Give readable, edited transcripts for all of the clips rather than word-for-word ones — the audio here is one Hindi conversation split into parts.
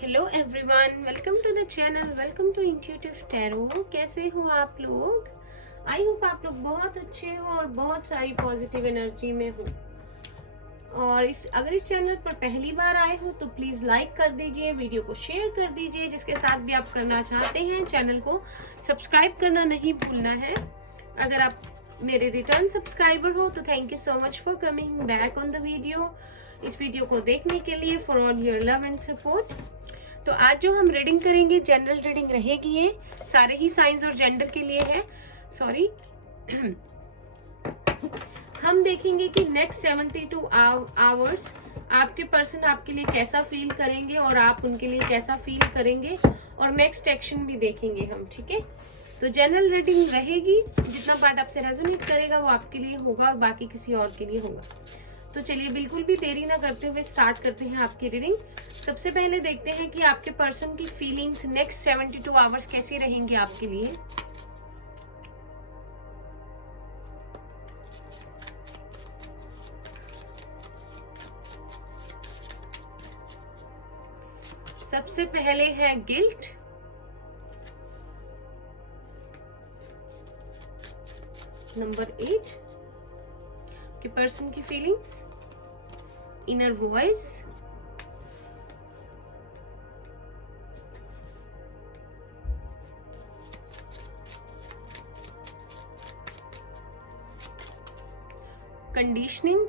Hello everyone, welcome to the channel, welcome to intuitive tarot. कैसे हो आप लोग? आई होप आप लोग बहुत अच्छे हो और बहुत सारी पॉजिटिव एनर्जी में हो। और अगर इस चैनल पर पहली बार आए हो तो प्लीज लाइक कर दीजिए, वीडियो को शेयर कर दीजिए। जिसके साथ भी आप करना चाहते हैं, चैनल को सब्सक्राइब करना नहीं भूलना है। अगर आप मेरे रिटर्न सब्सक्राइबर हो तो thank you so much for coming back on the video. इस वीडियो को देखने के लिए, for all your love and support. तो आज जो हम रीडिंग करेंगे, जनरल रीडिंग रहेगी। ये सारे ही साइंस और जेंडर के लिए है। सॉरी हम देखेंगे कि नेक्स्ट 72 आवर्स आपके पर्सन आपके लिए कैसा फील करेंगे और आप उनके लिए कैसा फील करेंगे, और नेक्स्ट एक्शन भी देखेंगे हम। ठीक है, तो जनरल रीडिंग रहेगी। जितना पार्ट आपसे रेजोनेट करेगा वो आपके लिए होगा और बाकी किसी और के लिए होगा। तो चलिए बिल्कुल भी देरी ना करते हुए स्टार्ट करते हैं आपकी रीडिंग। सबसे पहले देखते हैं कि आपके पर्सन की फीलिंग्स नेक्स्ट 72 आवर्स कैसी रहेंगी आपके लिए। सबसे पहले है गिल्ट, नंबर 8 के पर्सन की feelings, inner voice, conditioning,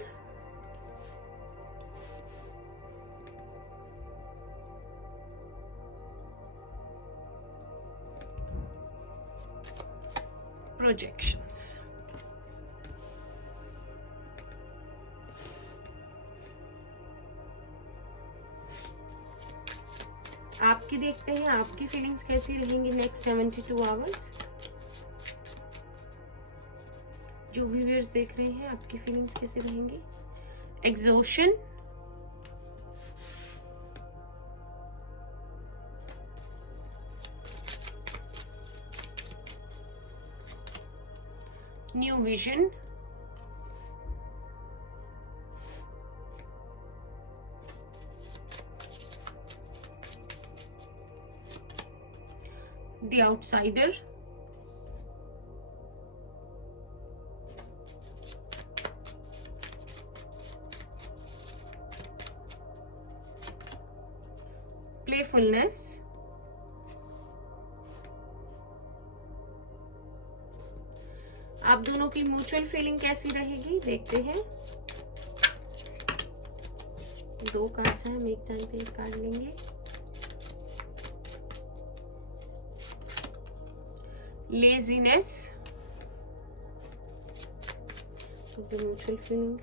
projections. आपकी देखते हैं आपकी फीलिंग्स कैसी रहेंगी नेक्स्ट 72 आवर्स। जो भी व्यूअर्स देख रहे हैं, आपकी फीलिंग्स कैसे रहेंगी। Exhaustion, new vision, the outsider, playfulness, आप दोनों की म्यूचुअल फीलिंग कैसी रहेगी देखते हैं। 2 कार्ड्स हैं, हम एक टाइम पे एक कार्ड लेंगे। लेजीनेस, म्यूचुअल फीलिंग,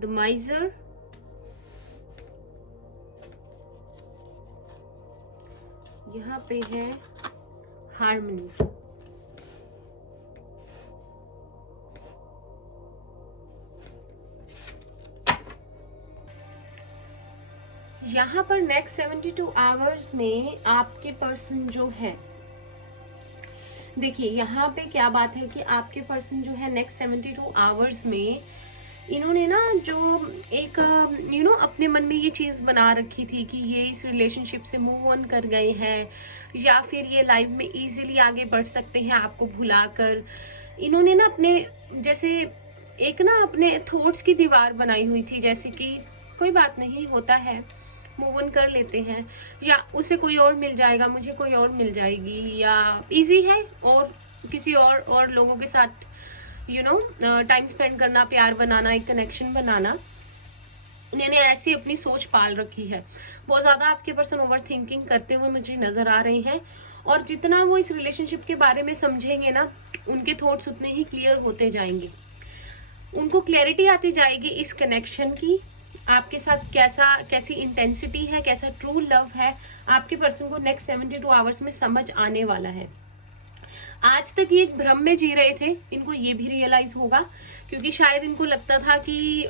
द माइजर, यहाँ पे है हार्मनी। यहाँ पर नेक्स्ट 72 आवर्स में आपके पर्सन जो है, देखिए यहाँ पे क्या बात है कि आपके पर्सन जो है नेक्स्ट 72 आवर्स में इन्होंने ना जो एक अपने मन में ये चीज़ बना रखी थी कि ये इस रिलेशनशिप से मूव ऑन कर गए हैं, या फिर ये लाइफ में इजीली आगे बढ़ सकते हैं आपको भुलाकर। इन्होंने ना अपने जैसे एक ना अपने थॉट्स की दीवार बनाई हुई थी, जैसे कि कोई बात नहीं, होता है, मूव ऑन कर लेते हैं, या उसे कोई और मिल जाएगा, मुझे कोई और मिल जाएगी, या इजी है और किसी और लोगों के साथ टाइम स्पेंड करना, प्यार बनाना, एक कनेक्शन बनाना। इन्होंने ऐसी अपनी सोच पाल रखी है। बहुत ज़्यादा आपके पर्सन ओवर थिंकिंग करते हुए मुझे नज़र आ रहे हैं, और जितना वो इस रिलेशनशिप के बारे में समझेंगे ना, उनके थॉट्स उतने ही क्लियर होते जाएंगे। उनको क्लैरिटी आती जाएगी इस कनेक्शन की, आपके साथ कैसी इंटेंसिटी है, कैसा ट्रू लव है। आपके पर्सन को नेक्स्ट 72 आवर्स में समझ आने वाला है। आज तक ये एक भ्रम में जी रहे थे, इनको ये भी रियलाइज होगा, क्योंकि शायद इनको लगता था कि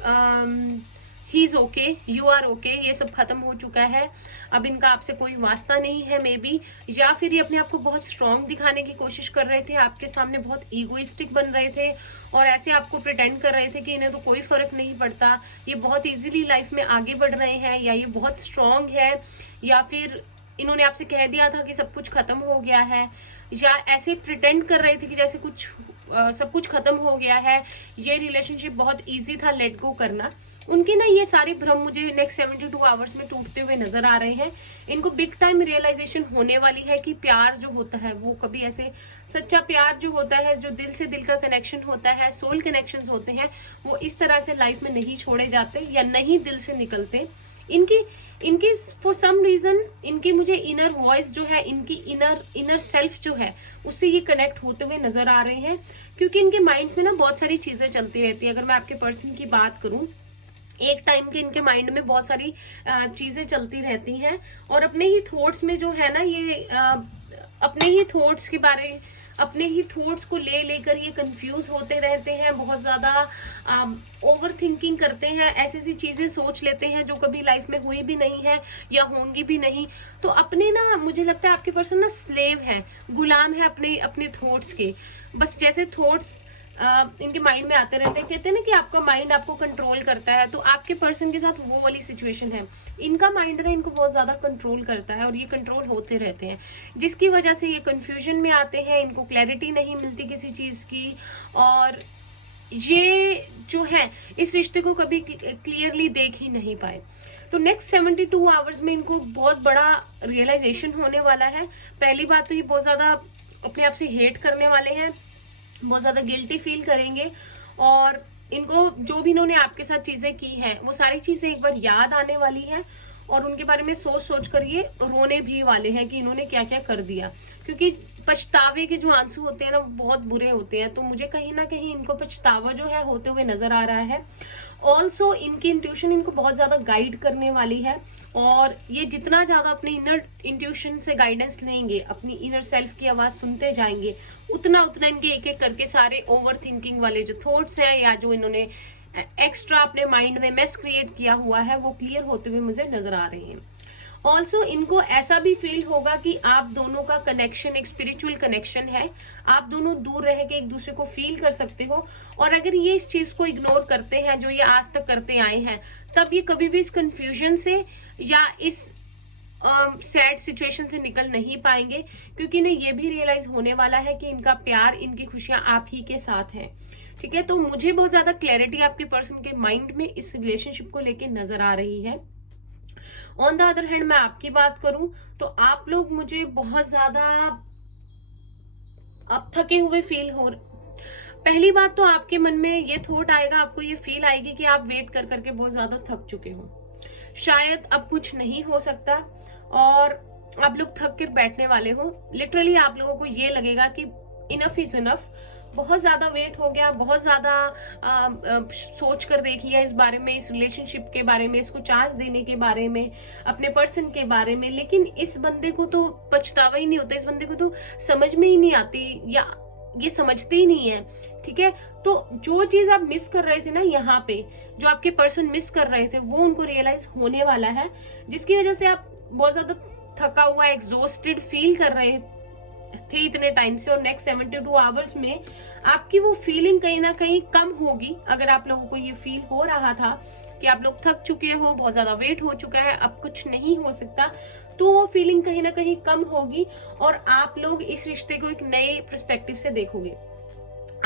he is okay, you are okay, ये सब खत्म हो चुका है, अब इनका आपसे कोई वास्ता नहीं है मे बी, या फिर ये अपने आप को बहुत स्ट्रांग दिखाने की कोशिश कर रहे थे, आपके सामने बहुत ईगोइस्टिक बन रहे थे और ऐसे आपको प्रिटेंड कर रहे थे कि इन्हें तो कोई फर्क नहीं पड़ता, ये बहुत इजीली लाइफ में आगे बढ़ रहे हैं, या ये बहुत स्ट्रांग है, या फिर इन्होंने आपसे कह दिया था कि सब कुछ खत्म हो गया है, या ऐसे प्रिटेंड कर रहे थे कि जैसे कुछ सब कुछ खत्म हो गया है, ये रिलेशनशिप बहुत इजी था लेट गो करना। उनके ना ये सारे भ्रम मुझे नेक्स्ट 72 आवर्स में टूटते हुए नजर आ रहे हैं। इनको बिग टाइम रियलाइजेशन होने वाली है कि प्यार जो होता है वो कभी ऐसे सच्चा प्यार जो होता है, जो दिल से दिल का कनेक्शन होता है, सोल कनेक्शंस होते हैं, वो इस तरह से लाइफ में नहीं छोड़े जाते या नहीं दिल से निकलते। इनकी फॉर सम रीजन इनकी मुझे इनर वॉइस जो है, इनकी इनर सेल्फ जो है, उससे ये कनेक्ट होते हुए नजर आ रहे हैं, क्योंकि इनके माइंड्स में ना बहुत सारी चीजें चलती रहती है। अगर मैं आपके पर्सन की बात करूं, एक टाइम के इनके माइंड में बहुत सारी चीजें चलती रहती हैं और अपने ही थॉट्स में जो है ना ये अपने ही थॉट्स को लेकर ये कंफ्यूज होते रहते हैं, बहुत ज्यादा ओवर थिंकिंग करते हैं, ऐसी ऐसी चीजें सोच लेते हैं जो कभी लाइफ में हुई भी नहीं है या होंगी भी नहीं। तो अपने ना मुझे लगता है आपके पर्सन ना स्लेव है, गुलाम है अपने थॉट्स के। बस जैसे थॉट्स इनके माइंड में आते रहते हैं, कहते हैं ना कि आपका माइंड आपको कंट्रोल करता है, तो आपके पर्सन के साथ वो वाली सिचुएशन है। इनका माइंड ना इनको बहुत ज्यादा कंट्रोल करता है और ये कंट्रोल होते रहते हैं, जिसकी वजह से ये कंफ्यूजन में आते हैं, इनको क्लैरिटी नहीं मिलती किसी चीज की, और ये जो है इस रिश्ते को कभी क्लियरली देख ही नहीं पाए। तो नेक्स्ट 72 आवर्स में इनको बहुत बड़ा रियलाइजेशन होने वाला है। पहली बात तो ये बहुत ज्यादा अपने आप से हेट करने वाले हैं, बहुत ज्यादा गिल्टी फील करेंगे, और इनको जो भी इन्होंने आपके साथ चीजें की हैं वो सारी चीजें एक बार याद आने वाली है और उनके बारे में सोच कर ये रोने भी वाले हैं कि इन्होंने क्या क्या कर दिया, क्योंकि पछतावे के जो आंसू होते हैं ना वो बहुत बुरे होते हैं। तो मुझे कहीं ना कहीं इनको पछतावा जो है होते हुए नजर आ रहा है। ऑल्सो इनकी इंट्यूशन इनको बहुत ज्यादा गाइड करने वाली है, और ये जितना ज्यादा अपने इनर इंट्यूशन से गाइडेंस लेंगे, अपनी इनर सेल्फ की आवाज सुनते जाएंगे, उतना इनके एक एक करके सारे ओवर थिंकिंग वाले जो थॉट्स हैं या जो इन्होंने एक्स्ट्रा अपने माइंड में मेस क्रिएट किया हुआ है वो क्लियर होते हुए मुझे नजर आ रहे हैं। ऑल्सो इनको ऐसा भी फील होगा कि आप दोनों का कनेक्शन एक स्पिरिचुअल कनेक्शन है, आप दोनों दूर रह के एक दूसरे को फील कर सकते हो, और अगर ये इस चीज को इग्नोर करते हैं जो ये आज तक करते आए हैं, तब ये कभी भी इस कंफ्यूजन से या इस सैड सिचुएशन से निकल नहीं पाएंगे, क्योंकि इन्हें ये भी रियलाइज होने वाला है कि इनका प्यार, इनकी खुशियां आप ही के साथ है। ठीक है, तो मुझे बहुत ज्यादा क्लैरिटी आपके पर्सन के माइंड में इस रिलेशनशिप को लेके नजर आ रही है। ऑन द अदर हैंड मैं आपकी बात करूं तो आप लोग मुझे बहुत ज्यादा अब थके हुए फील हो रहे। पहली बात तो आपके मन में ये थॉट आएगा, आपको ये फील आएगी कि आप वेट कर करके बहुत ज्यादा थक चुके हो, शायद अब कुछ नहीं हो सकता और आप लोग थक कर बैठने वाले हो। लिटरली आप लोगों को ये लगेगा कि इनफ इज इनफ, बहुत ज्यादा वेट हो गया, बहुत ज्यादा सोच कर देख लिया इस बारे में, इस रिलेशनशिप के बारे में, इसको चांस देने के बारे में, अपने पर्सन के बारे में, लेकिन इस बंदे को तो पछतावा ही नहीं होता, इस बंदे को तो समझ में ही नहीं आती या ये समझते ही नहीं है। ठीक है, तो जो चीज आप मिस कर रहे थे ना यहाँ पे, जो आपके पर्सन मिस कर रहे थे, वो उनको रियलाइज होने वाला है, जिसकी वजह से आप बहुत ज्यादा थका हुआ, एग्जॉस्टेड फील कर रहे थे इतने टाइम से, और नेक्स्ट 72 आवर्स में आपकी वो फीलिंग कहीं ना कहीं कम होगी। अगर आप लोगों को ये फील हो रहा था कि आप लोग थक चुके हो, बहुत ज्यादा वेट हो चुका है, अब कुछ नहीं हो सकता, तो वो फीलिंग कहीं ना कहीं कम होगी और आप लोग इस रिश्ते को एक नए पर्सपेक्टिव से देखोगे।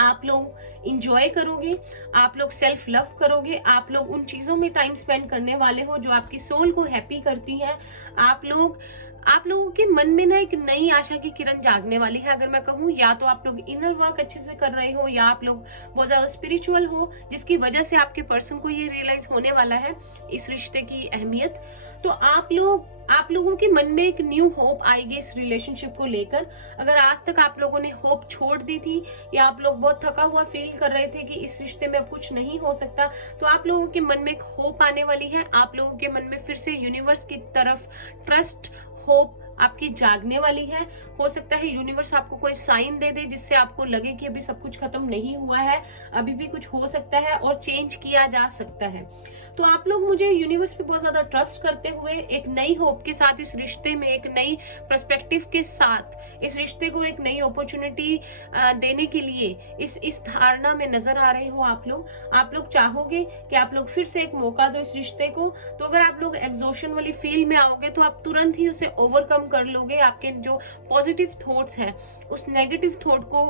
आप लोग इंजॉय करोगे, आप लोग सेल्फ लव करोगे, आप लोग उन चीजों में टाइम स्पेंड करने वाले हो जो आपकी सोल को हैप्पी करती है। आप लोगों के मन में ना एक नई आशा की किरण जागने वाली है। अगर मैं कहूँ, या तो आप लोग इनर वर्क अच्छे से कर रहे हो, या आप लोग बहुत ज्यादा स्पिरिचुअल हो, जिसकी वजह से आपके पर्सन को ये रियलाइज होने वाला है इस रिश्ते की अहमियत। तो आप लोगों के मन में एक न्यू होप आएगी इस रिलेशनशिप को लेकर। अगर आज तक आप लोगों ने होप छोड़ दी थी, या आप लोग बहुत थका हुआ फील कर रहे थे कि इस रिश्ते में अब कुछ नहीं हो सकता, तो आप लोगों के मन में एक होप आने वाली है। आप लोगों के मन में फिर से यूनिवर्स की तरफ ट्रस्ट, होप आपकी जागने वाली है। हो सकता है यूनिवर्स आपको कोई साइन दे दे जिससे आपको लगे कि अभी सब कुछ खत्म नहीं हुआ है, अभी भी कुछ हो सकता है और चेंज किया जा सकता है। तो आप लोग मुझे यूनिवर्स पे बहुत ज्यादा ट्रस्ट करते हुए एक नई होप के साथ इस रिश्ते में, एक नई पर्सपेक्टिव के साथ इस रिश्ते को एक नई अपॉर्चुनिटी देने के लिए इस धारणा में नजर आ रहे हो आप लोग चाहोगे कि आप लोग फिर से एक मौका दो इस रिश्ते को। तो अगर आप लोग एग्जॉशन वाली फील में आओगे तो आप तुरंत ही उसे ओवरकम कर लोगे। आपके जो पॉजिटिव थॉट्स हैं उस नेगेटिव थॉट को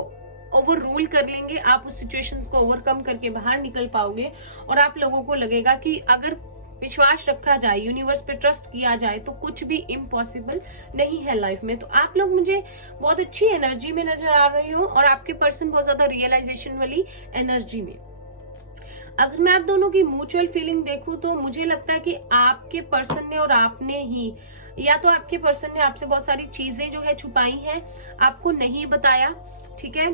ओवर रूल कर लेंगे, आप उस सिचुएशन को ओवरकम करके बाहर निकल पाओगे। और आप लोगों को लगेगा कि अगर विश्वास रखा जाए, यूनिवर्स पे ट्रस्ट किया जाए तो कुछ भी इम्पॉसिबल नहीं है लाइफ में। तो आप लोग मुझे बहुत अच्छी एनर्जी में नजर आ रहे हो और आपके पर्सन बहुत ज्यादा रियलाइजेशन वाली एनर्जी में। अगर मैं आप दोनों की म्यूचुअल फीलिंग देखूं तो मुझे लगता है कि आपके पर्सन ने और आपने ही, या तो आपके पर्सन ने आपसे बहुत सारी चीजें जो है छुपाई हैं, आपको नहीं बताया, ठीक है।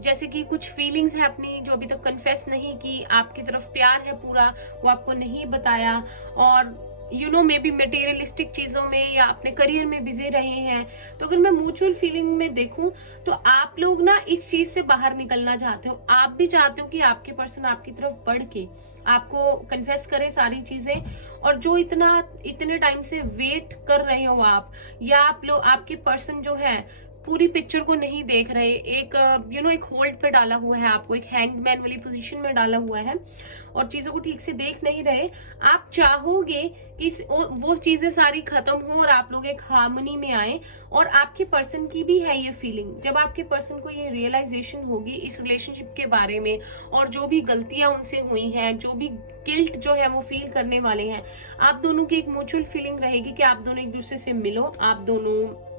जैसे कि कुछ फीलिंग्स है अपनी जो अभी तक कन्फेस नहीं की, आपकी तरफ प्यार है पूरा, वो आपको नहीं बताया, और मे बी मटेरियलिस्टिक चीजों में या अपने करियर में बिजी रहे हैं। तो अगर मैं म्यूचुअल फीलिंग में देखूं तो आप लोग ना इस चीज से बाहर निकलना चाहते हो। आप भी चाहते हो कि आपके पर्सन आपकी तरफ बढ़ के आपको कन्फेस करे सारी चीजें, और जो इतने टाइम से वेट कर रहे हो आप, या आप लोग, आपके पर्सन जो है पूरी पिक्चर को नहीं देख रहे, एक एक होल्ड पे डाला हुआ है, आपको एक हैंगमैन वाली पोजीशन में डाला हुआ है और चीजों को ठीक से देख नहीं रहे। आप चाहोगे कि वो चीजें सारी खत्म हो और आप लोग एक हार्मनी में आए। और आपके पर्सन की भी है ये फीलिंग, जब आपके पर्सन को ये रियलाइजेशन होगी इस रिलेशनशिप के बारे में और जो भी गलतियां उनसे हुई हैं, जो भी गिल्ट जो है वो फील करने वाले हैं, आप दोनों की एक म्यूचुअल फीलिंग रहेगी कि आप दोनों एक दूसरे से मिलो, आप दोनों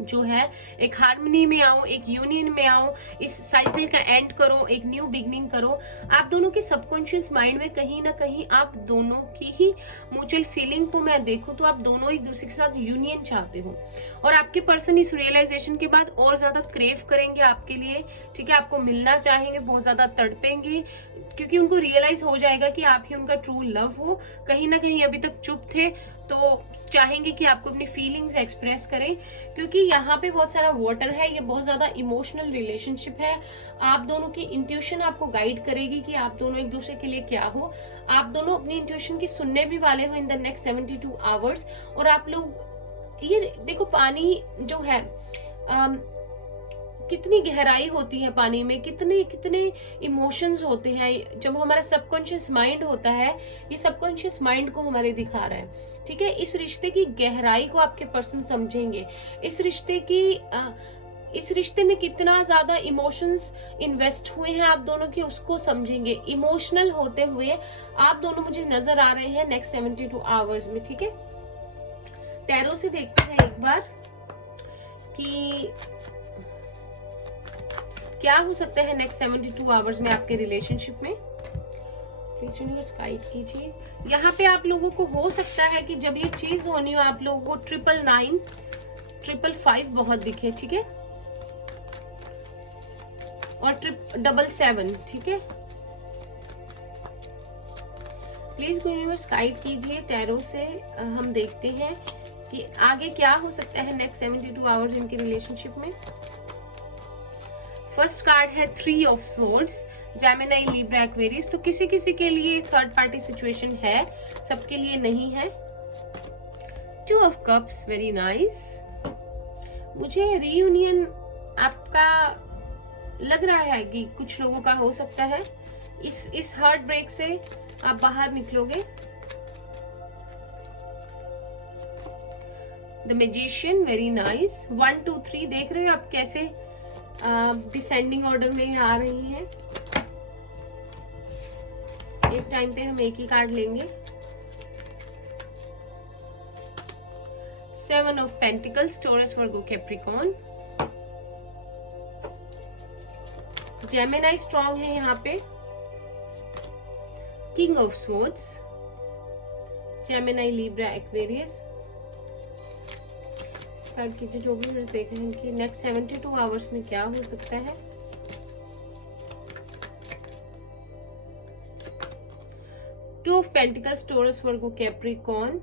जो है एक हार्मनी में आओ, एक यूनियन में आओ, इस साइकिल का एंड करो, एक न्यू बिगनिंग करो। आप दोनों के सबकॉन्शियस माइंड में कहीं ना कहीं आप दोनों की ही म्यूचुअल फीलिंग को मैं देखूं तो आप दोनों एक दूसरे के साथ यूनियन चाहते हो। और आपके पर्सन इस रियलाइजेशन के बाद और ज्यादा क्रेव करेंगे आपके लिए, ठीक है, आपको मिलना चाहेंगे, बहुत ज्यादा तड़पेंगे, क्योंकि उनको रियलाइज हो जाएगा कि आप ही उनका ट्रू लव हो। कहीं ना कहीं अभी तक चुप थे तो चाहेंगे कि आपको अपनी फीलिंग्स एक्सप्रेस करें, क्योंकि यहाँ पे बहुत सारा वाटर है, ये बहुत ज्यादा इमोशनल रिलेशनशिप है। आप दोनों की इंट्यूशन आपको गाइड करेगी कि आप दोनों एक दूसरे के लिए क्या हो। आप दोनों अपनी इंट्यूशन की सुनने भी वाले हो इन द नेक्स्ट 72 आवर्स। और आप लोग ये देखो, पानी जो है कितनी गहराई होती है पानी में, कितने कितने इमोशंस होते हैं। जब हमारा सबकॉन्शियस माइंड होता है, ये सबकॉन्शियस माइंड को हमारे दिखा रहा है, ठीक है। इस रिश्ते की गहराई को आपके पर्सन समझेंगे, इस रिश्ते में कितना ज्यादा इमोशंस इन्वेस्ट हुए हैं आप दोनों के, उसको समझेंगे। इमोशनल होते हुए आप दोनों मुझे नजर आ रहे हैं नेक्स्ट 72 आवर्स में, ठीक है। टैरो से देखते हैं एक बार कि क्या हो सकता है नेक्स्ट 72 आवर्स में आपके रिलेशनशिप में। प्लीज यूनिवर्स गाइड कीजिए। यहाँ पे आप लोगों को हो सकता है कि जब ये चीज होनी हो आप लोगों को 999, 555 बहुत दिखे, ठीक है, और 777, ठीक है। प्लीज यूनिवर्स गाइड कीजिए। टैरो से हम देखते हैं कि आगे क्या हो सकता है नेक्स्ट 72 आवर्स इनके रिलेशनशिप में। फर्स्ट कार्ड है 3 of swords, Gemini, Libra, Aquarius. तो किसी किसी के लिए थर्ड पार्टी सिचुएशन है, सबके लिए नहीं है। 2 ऑफ कप्स, वेरी नाइस। मुझे रीयूनियन आपका लग रहा है कि कुछ लोगों का हो सकता है। इस हार्ट ब्रेक से आप बाहर निकलोगे। The magician, very nice. 1 2 3 देख रहे हो आप कैसे डिसेंडिंग ऑर्डर में आ रही हैं। एक टाइम पे हम एक ही कार्ड लेंगे। 7 of pentacles, taurus, Virgo, Capricorn. Gemini strong है यहाँ पे। King of swords, Gemini, Libra, Aquarius. Card कीजिए जो भी मुझे देख रहे हैं कि नेक्स्ट 72 आवर्स में क्या हो सकता है। Two of pentacles, taurus, Virgo, Capricorn.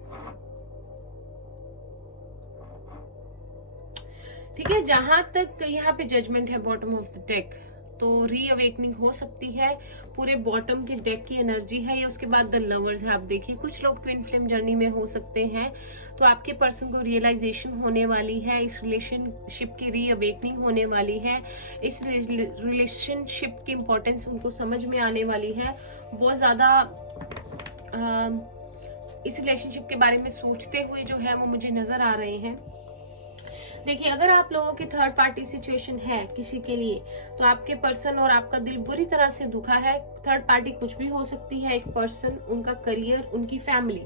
ठीक है, जहां तक यहाँ पे जजमेंट है बॉटम ऑफ द डेक, तो रीअवेकनिंग हो सकती है। पूरे बॉटम के डेक की एनर्जी है ये, उसके बाद द लवर्स है। आप देखिए कुछ लोग ट्विन फ्लेम जर्नी में हो सकते हैं, तो आपके पर्सन को रियलाइजेशन होने वाली है, इस रिलेशनशिप की रीअवेकनिंग होने वाली है, इस रिलेशनशिप की इम्पोर्टेंस उनको समझ में आने वाली है, बहुत ज़्यादा इस रिलेशनशिप के बारे में सोचते हुए जो है वो मुझे नज़र आ रहे हैं। देखिए अगर आप लोगों की थर्ड पार्टी सिचुएशन है किसी के लिए, तो आपके पर्सन और आपका दिल बुरी तरह से दुखा है। थर्ड पार्टी कुछ भी हो सकती है, एक पर्सन, उनका करियर, उनकी फैमिली,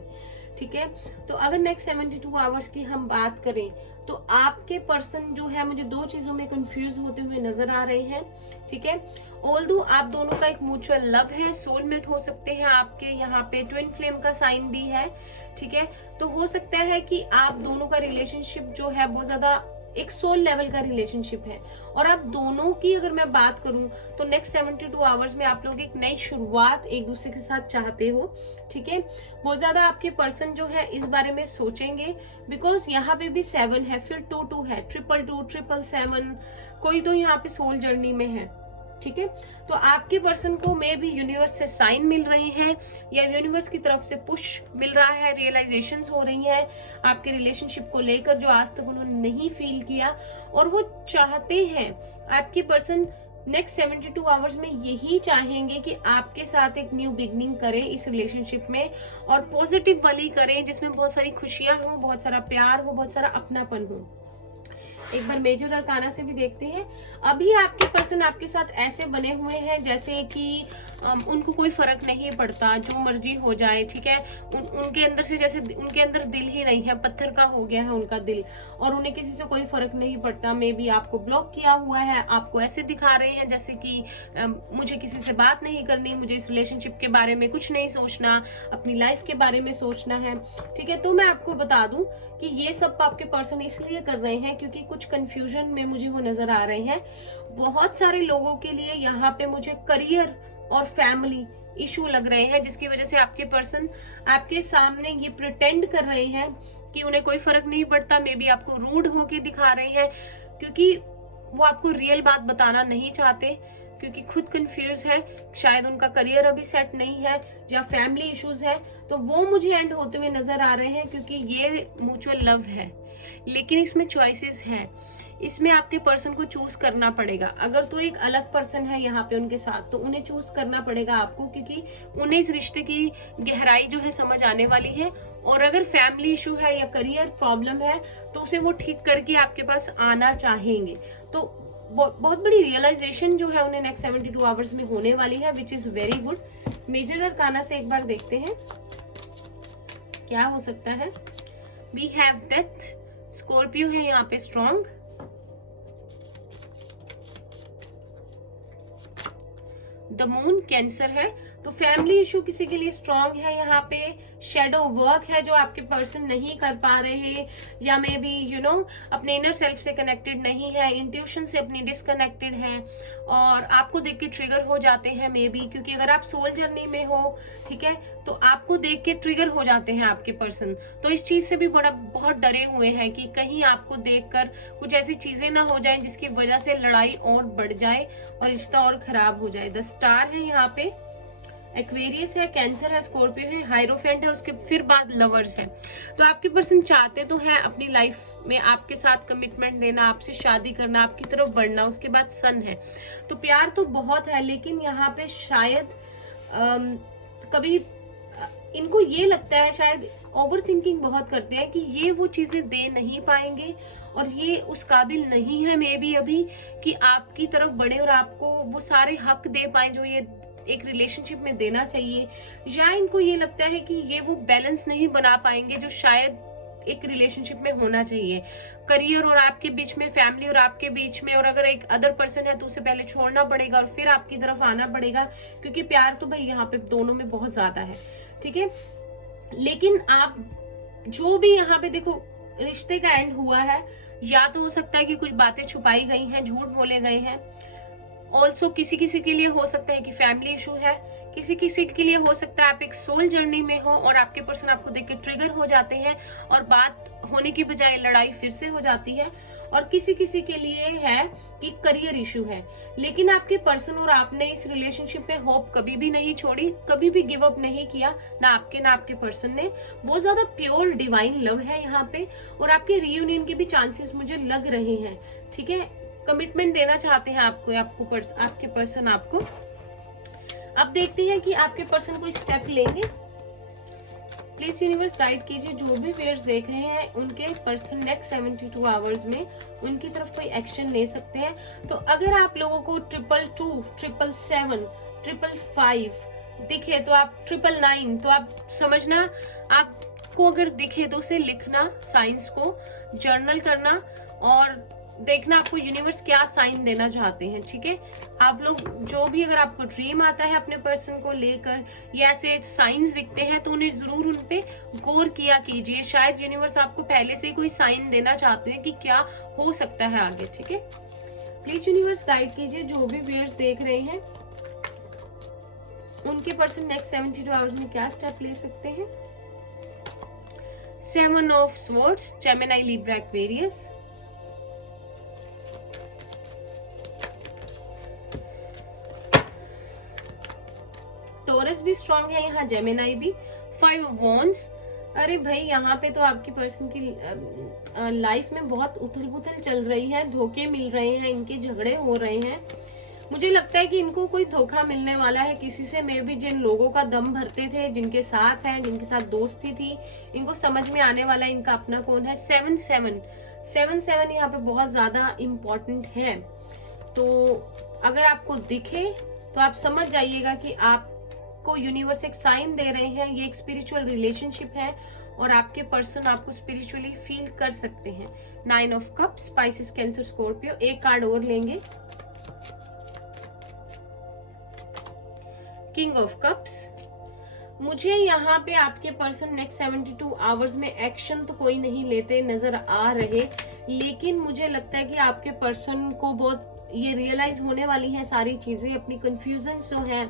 ठीक है। तो अगर नेक्स्ट 72 आवर्स की हम बात करें, तो आपके पर्सन जो है मुझे दो चीजों में कंफ्यूज होते हुए नजर आ रहे हैं, ठीक है। ऑल्दो आप दोनों का एक म्यूचुअल लव है, सोलमेट हो सकते हैं आपके, यहाँ पे ट्विन फ्लेम का साइन भी है, ठीक है। तो हो सकता है कि आप दोनों का रिलेशनशिप जो है बहुत ज्यादा एक सोल लेवल का रिलेशनशिप है। और आप दोनों की अगर मैं बात करूं तो नेक्स्ट 72 आवर्स में आप लोग एक नई शुरुआत एक दूसरे के साथ चाहते हो, ठीक है। बहुत ज्यादा आपके पर्सन जो है इस बारे में सोचेंगे, बिकॉज यहाँ पे भी 7 है, फिर 2 है, 222, 777, कोई तो यहाँ पे सोल जर्नी में है, ठीक है। तो आपके पर्सन को मे भी यूनिवर्स से साइन मिल रहे हैं या यूनिवर्स की तरफ से पुश मिल रहा है, रियलाइजेशंस हो रही है आपके रिलेशनशिप को लेकर जो आज तक उन्होंने नहीं फील किया, और वो चाहते हैं आपके पर्सन नेक्स्ट 72 आवर्स में यही चाहेंगे कि आपके साथ एक न्यू बिगनिंग करें इस रिलेशनशिप में, और पॉजिटिव वाली करें जिसमें बहुत सारी खुशियां हो, बहुत सारा प्यार हो, बहुत सारा अपनापन हो। एक बार मेजर अरकाना से भी देखते हैं। अभी आपके पर्सन आपके साथ ऐसे बने हुए हैं जैसे कि उनको कोई फर्क नहीं पड़ता, जो मर्जी हो जाए, ठीक है। उनके अंदर से जैसे उनके अंदर दिल ही नहीं है, पत्थर का हो गया है उनका दिल, और उन्हें किसी से कोई फर्क नहीं पड़ता। मे बी आपको ब्लॉक किया हुआ है, आपको ऐसे दिखा रहे हैं जैसे कि मुझे किसी से बात नहीं करनी, मुझे इस रिलेशनशिप के बारे में कुछ नहीं सोचना, अपनी लाइफ के बारे में सोचना है, ठीक है। तो मैं आपको बता दूं कि ये सब आपके पर्सन इसलिए कर रहे हैं क्योंकि कुछ कंफ्यूजन में मुझे वो नजर आ रहे हैं। बहुत सारे लोगों के लिए यहाँ पे मुझे करियर और फैमिली इशू लग रहे हैं, जिसकी वजह से आपके पर्सन आपके सामने ये प्रिटेंड कर रहे हैं कि उन्हें कोई फर्क नहीं पड़ता। मे बी आपको रूड होके दिखा रहे हैं क्योंकि वो आपको रियल बात बताना नहीं चाहते, क्योंकि खुद कंफ्यूज है, शायद उनका करियर अभी सेट नहीं है या फैमिली इश्यूज है। तो वो मुझे एंड होते हुए नजर आ रहे हैं क्योंकि ये म्यूचुअल लव है, लेकिन इसमें चॉइसेस हैं, इसमें आपके पर्सन को चूज करना पड़ेगा। अगर तो एक अलग पर्सन है यहाँ पे उनके साथ, तो उन्हें चूज करना पड़ेगा आपको, क्योंकि उन्हें इस रिश्ते की गहराई जो है समझ आने वाली है। और अगर फैमिली इशू है या करियर प्रॉब्लम है तो उसे वो ठीक करके आपके पास आना चाहेंगे। तो बहुत बड़ी रियलाइजेशन जो है उन्हें नेक्स्ट 72 आवर्स में होने वाली है, which is very good. Major arcana से एक बार देखते हैं क्या हो सकता है। वी हैव डेथ, स्कॉर्पियो है यहाँ पे स्ट्रॉन्ग, द मून कैंसर है, तो फैमिली इशू किसी के लिए स्ट्रॉन्ग है। यहाँ पे शेडो वर्क है जो आपके पर्सन नहीं कर पा रहे, या मे बी अपने इनर सेल्फ से कनेक्टेड नहीं है, इंट्यूशन से अपनी डिसकनेक्टेड है, और आपको देख के ट्रिगर हो जाते हैं मे बी, क्योंकि अगर आप सोल जर्नी में हो, ठीक है, तो आपको देख के ट्रिगर हो जाते हैं आपके पर्सन। तो इस चीज से भी बहुत डरे हुए हैं कि कहीं आपको देखकर कुछ ऐसी चीजें ना हो जाएं जिसकी वजह से लड़ाई और बढ़ जाए और रिश्ता और खराब हो जाए। द स्टार है यहाँ पे, एक्वेरियस है, कैंसर है, स्कॉर्पियो है, हाइरोफेंट है, उसके फिर बाद लवर्स है। तो आपके पर्सन चाहते तो है अपनी लाइफ में आपके साथ कमिटमेंट देना, आपसे शादी करना, आपकी तरफ बढ़ना, उसके बाद सन है, तो प्यार तो बहुत है, लेकिन यहाँ पे शायद कभी इनको ये लगता है, शायद ओवर थिंकिंग बहुत करते हैं कि ये वो चीजें दे नहीं पाएंगे और ये उस काबिल नहीं है मे बी अभी कि आपकी तरफ बढ़े और आपको वो सारे हक दे पाए जो ये एक रिलेशनशिप में देना चाहिए, या इनको ये लगता है कि ये वो बैलेंस नहीं बना पाएंगे जो शायद एक रिलेशनशिप में होना चाहिए, करियर और आपके बीच में, फैमिली और आपके बीच में, और अगर एक अदर पर्सन है तो उसे पहले छोड़ना पड़ेगा और फिर आपकी तरफ आना पड़ेगा, क्योंकि प्यार तो भाई यहाँ पे दोनों में बहुत ज्यादा है, ठीक है। लेकिन आप जो भी यहाँ पे देखो, रिश्ते का एंड हुआ है, या तो हो सकता है कि कुछ बातें छुपाई गई हैं, झूठ बोले गए हैं, ऑल्सो किसी किसी के लिए हो सकता है कि फैमिली इशू है, किसी किसी के लिए हो सकता है आप एक सोल जर्नी में हो और आपके पर्सन आपको देख के ट्रिगर हो जाते हैं और बात होने की बजाय लड़ाई फिर से हो जाती है। और किसी किसी के लिए है कि करियर इशू है। लेकिन आपके पर्सन और आपने इस रिलेशनशिप में होप कभी भी नहीं छोड़ी, कभी भी गिव अप नहीं किया, ना आपके पर्सन ने। बहुत ज्यादा प्योर डिवाइन लव है यहाँ पे, और आपके रियूनियन के भी चांसेस मुझे लग रहे हैं। ठीक है, कमिटमेंट देना चाहते हैं आपके पर्सन आपको। अब देखते हैं कि आपके पर्सन कोई स्टेप लेंगे। प्लीज यूनिवर्स गाइड कीजिए, जो भी व्यूअर्स देख रहे हैं उनके पर्सन नेक्स्ट 72 आवर्स में उनकी तरफ कोई एक्शन ले सकते हैं। तो अगर आप लोगों को 222, 777, 555 दिखे, तो आप 999, तो आप समझना, आपको अगर दिखे तो उसे लिखना, साइंस को जर्नल करना और देखना आपको यूनिवर्स क्या साइन देना चाहते हैं। ठीक है, आप लोग जो भी, अगर आपको ड्रीम आता है अपने पर्सन को लेकर या ऐसे साइंस दिखते हैं, तो उन्हें जरूर उन पे गौर किया कीजिए। शायद यूनिवर्स आपको पहले से कोई साइन देना चाहते हैं कि क्या हो सकता है आगे। ठीक है, प्लीज यूनिवर्स गाइड कीजिए, जो भी व्यूअर्स देख रहे हैं उनके पर्सन नेक्स्ट 72 आवर्स में क्या स्टेप ले सकते हैं। 7 of swords, Gemini, Libra, Aquarius. Taurus भी स्ट्रांग है यहाँ, जेमिनी भी। 5 ऑफ वॉन्ड्स, अरे भाई यहाँ पे तो आपकी पर्सन की लाइफ में बहुत उथल पुथल चल रही है, धोखे मिल रहे हैं, इनके झगड़े हो रहे हैं। मुझे लगता है कि इनको कोई धोखा मिलने वाला है किसी से, मे भी जिन लोगों का दम भरते थे, जिनके साथ है, जिनके साथ दोस्ती थी, इनको समझ में आने वाला है इनका अपना कौन है। 7 यहाँ पे बहुत ज्यादा इम्पोर्टेंट है। तो अगर आपको दिखे तो आप समझ जाइएगा कि आपको यूनिवर्स एक साइन दे रहे हैं, ये एक स्पिरिचुअल रिलेशनशिप है और आपके पर्सन आपको स्पिरिचुअली फील कर सकते हैं। 9 of cups, spices, cancer, Scorpio. एक कार्ड और लेंगे, किंग ऑफ कप्स। मुझे यहाँ पे आपके पर्सन नेक्स्ट 72 आवर्स में एक्शन तो कोई नहीं लेते नजर आ रहे, लेकिन मुझे लगता है कि आपके पर्सन को बहुत ये रियलाइज होने वाली है सारी चीजें, अपनी कंफ्यूजन जो है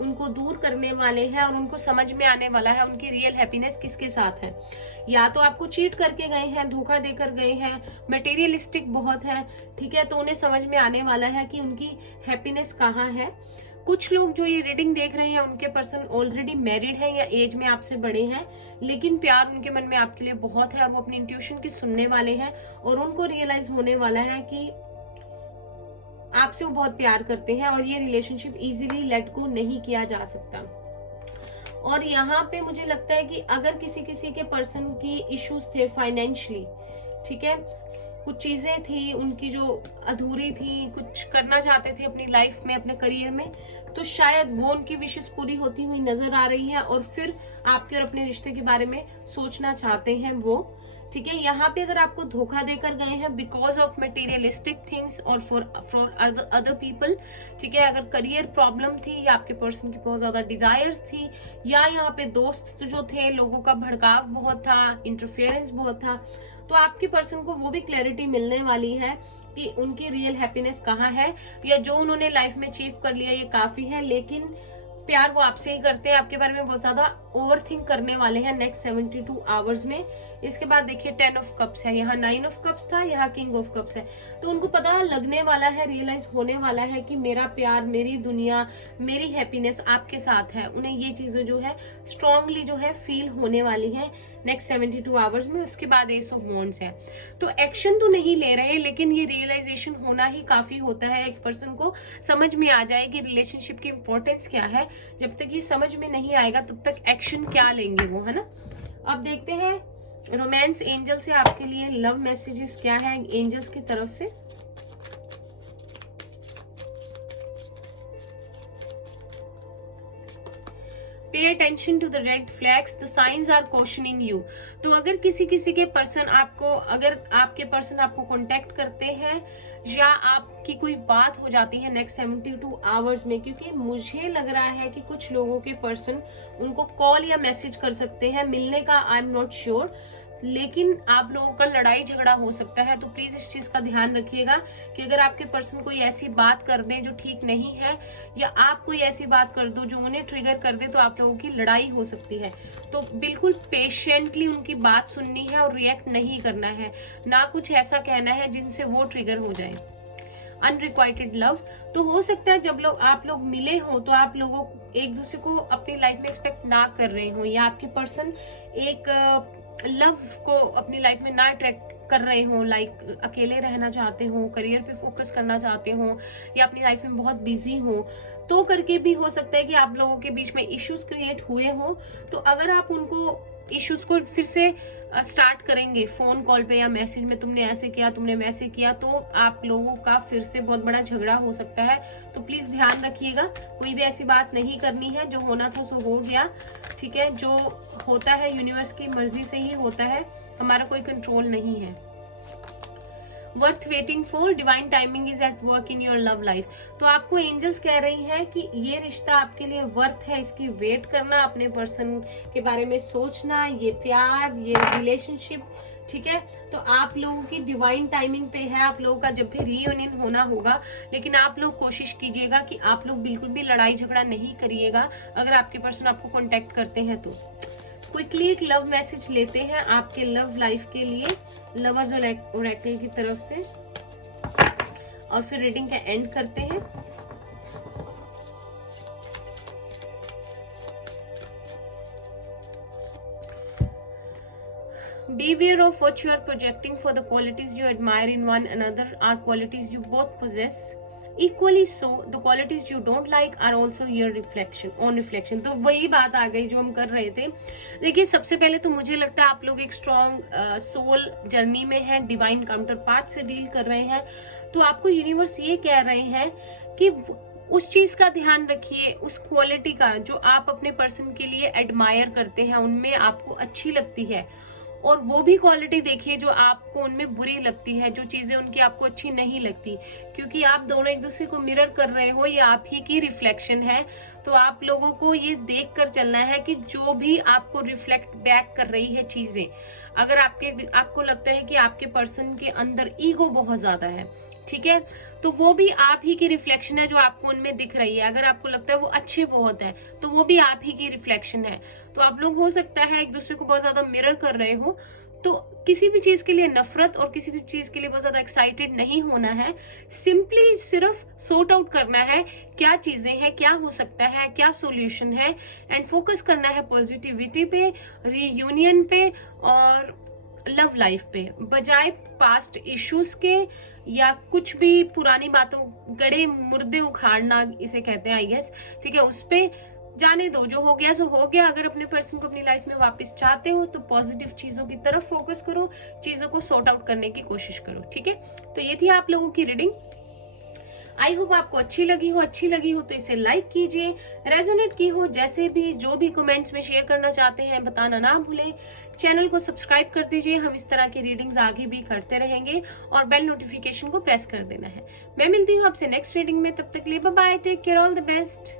उनको दूर करने वाले हैं और उनको समझ में आने वाला है उनकी रियल हैप्पीनेस किसके साथ है। या तो आपको चीट करके गए हैं, धोखा देकर गए हैं, मटेरियलिस्टिक बहुत है, ठीक है, तो उन्हें समझ में आने वाला है कि उनकी हैप्पीनेस कहाँ है। कुछ लोग जो ये रीडिंग देख रहे हैं उनके पर्सन ऑलरेडी मैरिड है या एज में आपसे बड़े हैं, लेकिन प्यार उनके मन में आपके लिए बहुत है और वो अपनी इंट्यूशन की सुनने वाले हैं और उनको रियलाइज होने वाला है कि आपसे वो बहुत प्यार करते हैं और ये रिलेशनशिप इजीली लेट गो नहीं किया जा सकता। और यहाँ पे मुझे लगता है कि अगर किसी के पर्सन की इश्यूज थे फाइनेंशियली, ठीक है, कुछ चीजें थी उनकी जो अधूरी थी, कुछ करना चाहते थे अपनी लाइफ में, अपने करियर में, तो शायद वो उनकी विशेष पूरी होती हुई नजर आ रही है और फिर आपके और अपने रिश्ते के बारे में सोचना चाहते हैं वो। ठीक है, यहाँ पे अगर आपको धोखा देकर गए हैं बिकॉज ऑफ मटेरियलिस्टिक थिंग्स और फॉर अदर पीपल, ठीक है, अगर करियर प्रॉब्लम थी या आपके पर्सन की बहुत ज्यादा डिजायर्स थी या यहाँ पे दोस्त जो थे लोगों का भड़काव बहुत था, इंटरफेरेंस बहुत था, तो आपके पर्सन को वो भी क्लैरिटी मिलने वाली है कि उनकी रियल हैप्पीनेस कहाँ है या जो उन्होंने लाइफ में अचीव कर लिया ये काफी है, लेकिन प्यार वो आपसे ही करते हैं, आपके बारे में बहुत ज्यादा ओवर थिंक करने वाले हैं नेक्स्ट 72 आवर्स में। इसके बाद देखिए 10 ऑफ कप्स है, यहाँ 9 ऑफ कप्स था, यहाँ किंग ऑफ कप्स है, तो उनको पता लगने वाला है, रियलाइज होने वाला है कि मेरा प्यार, मेरी दुनिया, मेरी हैप्पीनेस आपके साथ है। उन्हें ये चीजें जो है स्ट्रांगली जो है फील होने वाली है नेक्स्ट 72 आवर्स में। उसके बाद एस ऑफ वॉन्ड्स है, तो एक्शन तो नहीं ले रहे, लेकिन ये रियलाइजेशन होना ही काफी होता है, एक पर्सन को समझ में आ जाए कि रिलेशनशिप की इंपॉर्टेंस क्या है। जब तक ये समझ में नहीं आएगा तब तक एक्शन क्या लेंगे वो, है ना। अब देखते हैं रोमांस एंजल से आपके लिए लव मैसेजेस क्या है एंजल्स की तरफ से। Pay attention to the red flags, the signs are questioning you. तो अगर किसी के पर्सन आपको, अगर आपके पर्सन आपको कांटेक्ट करते हैं या आपकी कोई बात हो जाती है नेक्स्ट 72 आवर्स में, क्योंकि मुझे लग रहा है कि कुछ लोगों के पर्सन उनको कॉल या मैसेज कर सकते हैं, मिलने का आई एम नॉट श्योर, लेकिन आप लोगों का लड़ाई झगड़ा हो सकता है। तो प्लीज इस चीज का ध्यान रखिएगा कि अगर आपके पर्सन कोई ऐसी बात कर दे जो ठीक नहीं है, या आप कोई ऐसी बात कर दो जो उन्हें ट्रिगर कर दे, तो आप लोगों की लड़ाई हो सकती है। तो बिल्कुल पेशेंटली उनकी बात सुननी है और रिएक्ट नहीं करना है, ना कुछ ऐसा कहना है जिनसे वो ट्रिगर हो जाए। अनरिक्वाइटेड लव, तो हो सकता है जब आप लोग मिले हो तो आप लोगों एक दूसरे को अपनी लाइफ में एक्सपेक्ट ना कर रहे हो, या आपके पर्सन एक लव को अपनी लाइफ में ना अट्रैक्ट कर रहे हो, लाइक अकेले रहना चाहते हो, करियर पे फोकस करना चाहते हो, या अपनी लाइफ में बहुत बिजी हो, तो करके भी हो सकता है कि आप लोगों के बीच में इश्यूज क्रिएट हुए हो। तो अगर आप उनको इश्यूज को फिर से स्टार्ट करेंगे फोन कॉल पे या मैसेज में, तुमने ऐसे किया, तुमने वैसे किया, तो आप लोगों का फिर से बहुत बड़ा झगड़ा हो सकता है। तो प्लीज ध्यान रखिएगा, कोई भी ऐसी बात नहीं करनी है। जो होना था सो हो गया, ठीक है। जो होता है यूनिवर्स की मर्जी से ही होता है, हमारा कोई कंट्रोल नहीं है। Worth waiting for, divine timing is at work in your love life. तो आपको एंजल्स कह रही हैं कि ये रिश्ता आपके लिए वर्थ है, इसकी वेट करना, अपने पर्सन के बारे में सोचना, ये प्यार, ये रिलेशनशिप, ठीक है। तो आप लोगों की डिवाइन टाइमिंग पे है, आप लोगों का जब भी रीयूनियन होना होगा। लेकिन आप लोग कोशिश कीजिएगा कि आप लोग बिल्कुल भी लड़ाई झगड़ा नहीं करिएगा अगर आपके पर्सन आपको कांटेक्ट करते हैं तो। क्विकली एक लव मैसेज लेते हैं आपके लव लाइफ के लिए लवर्स ओरेकल की तरफ से, और फिर रीडिंग का एंड करते हैं। Beware of what you are projecting, for the qualities you admire in one another are qualities you both possess. Equally so, the qualities you don't like are also your on reflection. तो वही बात आ गई जो हम कर रहे थे। देखिए, सबसे पहले तो मुझे लगता है आप लोग एक स्ट्रॉन्ग सोल जर्नी में हैं, डिवाइन काउंटर पार्ट से डील कर रहे हैं। तो आपको यूनिवर्स ये कह रहे हैं कि उस चीज का ध्यान रखिए, उस क्वालिटी का जो आप अपने पर्सन के लिए एडमायर करते हैं, उनमें आपको अच्छी लगती है, और वो भी क्वालिटी देखिए जो आपको उनमें बुरी लगती है, जो चीजें उनकी आपको अच्छी नहीं लगती। क्योंकि आप दोनों एक दूसरे को मिरर कर रहे हो, ये आप ही की रिफ्लेक्शन है। तो आप लोगों को ये देख कर चलना है कि जो भी आपको रिफ्लेक्ट बैक कर रही है चीजें, अगर आपको लगता है कि आपके पर्सन के अंदर ईगो बहुत ज्यादा है, ठीक है, तो वो भी आप ही की रिफ्लेक्शन है जो आपको उनमें दिख रही है। अगर आपको लगता है वो अच्छे बहुत है, तो वो भी आप ही की रिफ्लेक्शन है। तो आप लोग हो सकता है एक दूसरे को बहुत ज्यादा मिरर कर रहे हो। तो किसी भी चीज के लिए नफरत और किसी भी चीज के लिए बहुत ज्यादा एक्साइटेड नहीं होना है। सिंपली सिर्फ सॉर्ट आउट करना है क्या चीजें हैं, क्या हो सकता है, क्या सॉल्यूशन है, एंड फोकस करना है पॉजिटिविटी पे, रीयूनियन पे और लव लाइफ पे, बजाय पास्ट इश्यूज के या कुछ भी पुरानी बातों, गड़े मुर्दे उखाड़ना इसे कहते हैं आई गेस, ठीक है। उस पे जाने दो, जो हो गया सो हो गया। अगर अपने पर्सन को अपनी लाइफ में वापस चाहते हो तो पॉजिटिव चीजों की तरफ फोकस करो, चीजों को सॉर्ट आउट करने की कोशिश करो, ठीक है। तो ये थी आप लोगों की रीडिंग। आई होप आपको अच्छी लगी हो तो इसे लाइक कीजिए, रेजोनेट की हो जैसे भी, जो भी कमेंट्स में शेयर करना चाहते हैं बताना ना भूलें। चैनल को सब्सक्राइब कर दीजिए, हम इस तरह की रीडिंग्स आगे भी करते रहेंगे, और बेल नोटिफिकेशन को प्रेस कर देना है। मैं मिलती हूँ आपसे नेक्स्ट रीडिंग में, तब तक के लिए bye bye, take care, all the best.